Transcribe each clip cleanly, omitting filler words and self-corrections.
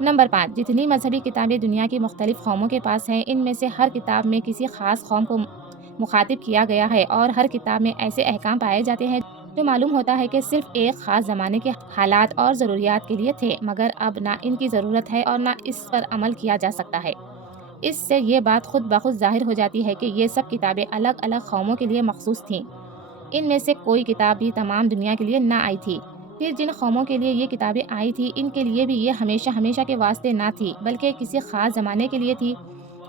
Number 5، جتنی مذہبی کتابیں دنیا کی مختلف قوموں کے پاس ہیں، ان میں سے ہر کتاب میں کسی خاص قوم کو مخاطب کیا گیا ہے، اور ہر کتاب میں ایسے احکام پائے جاتے ہیں جو معلوم ہوتا ہے کہ صرف ایک خاص زمانے کے حالات اور ضروریات کے لیے تھے، مگر اب نہ ان کی ضرورت ہے اور نہ اس پر عمل کیا جا سکتا ہے۔ اس سے یہ بات خود بخود ظاہر ہو جاتی ہے کہ یہ سب کتابیں الگ الگ قوموں کے لیے مخصوص تھیں۔ ان میں سے کوئی کتاب بھی تمام دنیا کے لیے نہ آئی تھی۔ پھر جن قوموں کے لیے یہ کتابیں آئی تھی، ان کے لیے بھی یہ ہمیشہ ہمیشہ کے واسطے نہ تھی، بلکہ کسی خاص زمانے کے لیے تھی۔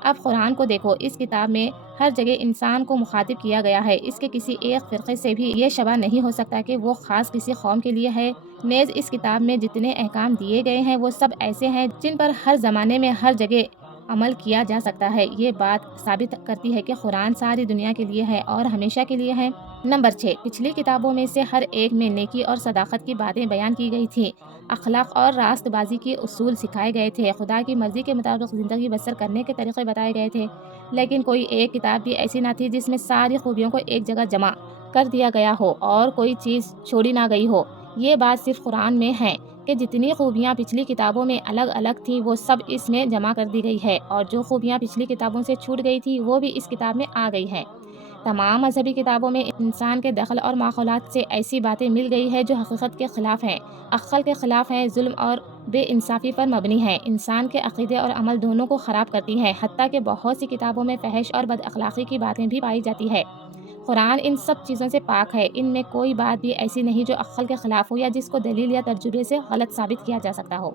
اب قرآن کو دیکھو، اس کتاب میں ہر جگہ انسان کو مخاطب کیا گیا ہے۔ اس کے کسی ایک فرقے سے بھی یہ شبہ نہیں ہو سکتا کہ وہ خاص کسی قوم کے لیے ہے۔ نیز اس کتاب میں جتنے احکام دیے گئے ہیں وہ سب ایسے ہیں جن پر ہر زمانے میں ہر جگہ عمل کیا جا سکتا ہے۔ یہ بات ثابت کرتی ہے کہ قرآن ساری دنیا کے لیے ہے اور ہمیشہ کے لیے ہے۔ نمبر 6، پچھلی کتابوں میں سے ہر ایک میں نیکی اور صداقت کی باتیں بیان کی گئی تھیں، اخلاق اور راست بازی کے اصول سکھائے گئے تھے، خدا کی مرضی کے مطابق زندگی بسر کرنے کے طریقے بتائے گئے تھے۔ لیکن کوئی ایک کتاب بھی ایسی نہ تھی جس میں ساری خوبیوں کو ایک جگہ جمع کر دیا گیا ہو اور کوئی چیز چھوڑی نہ گئی ہو۔ یہ بات صرف قرآن میں ہے کہ جتنی خوبیاں پچھلی کتابوں میں الگ الگ تھیں وہ سب اس میں جمع کر دی گئی ہے، اور جو خوبیاں پچھلی کتابوں سے چھوٹ گئی تھی وہ بھی اس کتاب میں آ گئی ہیں۔ تمام مذہبی کتابوں میں انسان کے دخل اور ماحولات سے ایسی باتیں مل گئی ہے جو حقیقت کے خلاف ہیں، عقل کے خلاف ہیں، ظلم اور بے انصافی پر مبنی ہیں، انسان کے عقیدے اور عمل دونوں کو خراب کرتی ہیں۔ حتیٰ کہ بہت سی کتابوں میں فحش اور بد اخلاقی کی باتیں بھی پائی جاتی ہے۔ قرآن ان سب چیزوں سے پاک ہے۔ ان میں کوئی بات بھی ایسی نہیں جو عقل کے خلاف ہو یا جس کو دلیل یا تجربے سے غلط ثابت کیا جا سکتا ہو۔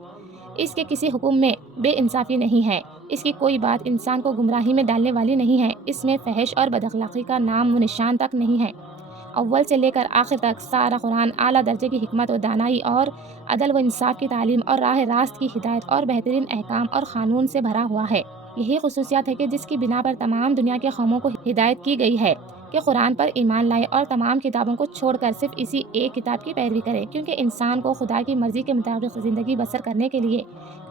اس کے کسی حکم میں بے انصافی نہیں ہے۔ اس کی کوئی بات انسان کو گمراہی میں ڈالنے والی نہیں ہے۔ اس میں فحش اور بد اخلاقی کا نام و نشان تک نہیں ہے۔ اول سے لے کر آخر تک سارا قرآن اعلیٰ درجے کی حکمت و دانائی اور عدل و انصاف کی تعلیم اور راہ راست کی ہدایت اور بہترین احکام اور قانون سے بھرا ہوا ہے۔ یہی خصوصیات ہے کہ جس کی بنا پر تمام دنیا کے قوموں کو ہدایت کی گئی ہے کہ قرآن پر ایمان لائے اور تمام کتابوں کو چھوڑ کر صرف اسی ایک کتاب کی پیروی کرے، کیونکہ انسان کو خدا کی مرضی کے مطابق زندگی بسر کرنے کے لیے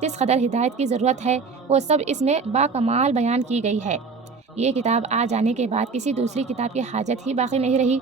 جس قدر ہدایت کی ضرورت ہے وہ سب اس میں باکمال بیان کی گئی ہے۔ یہ کتاب آ جانے کے بعد کسی دوسری کتاب کی حاجت ہی باقی نہیں رہی۔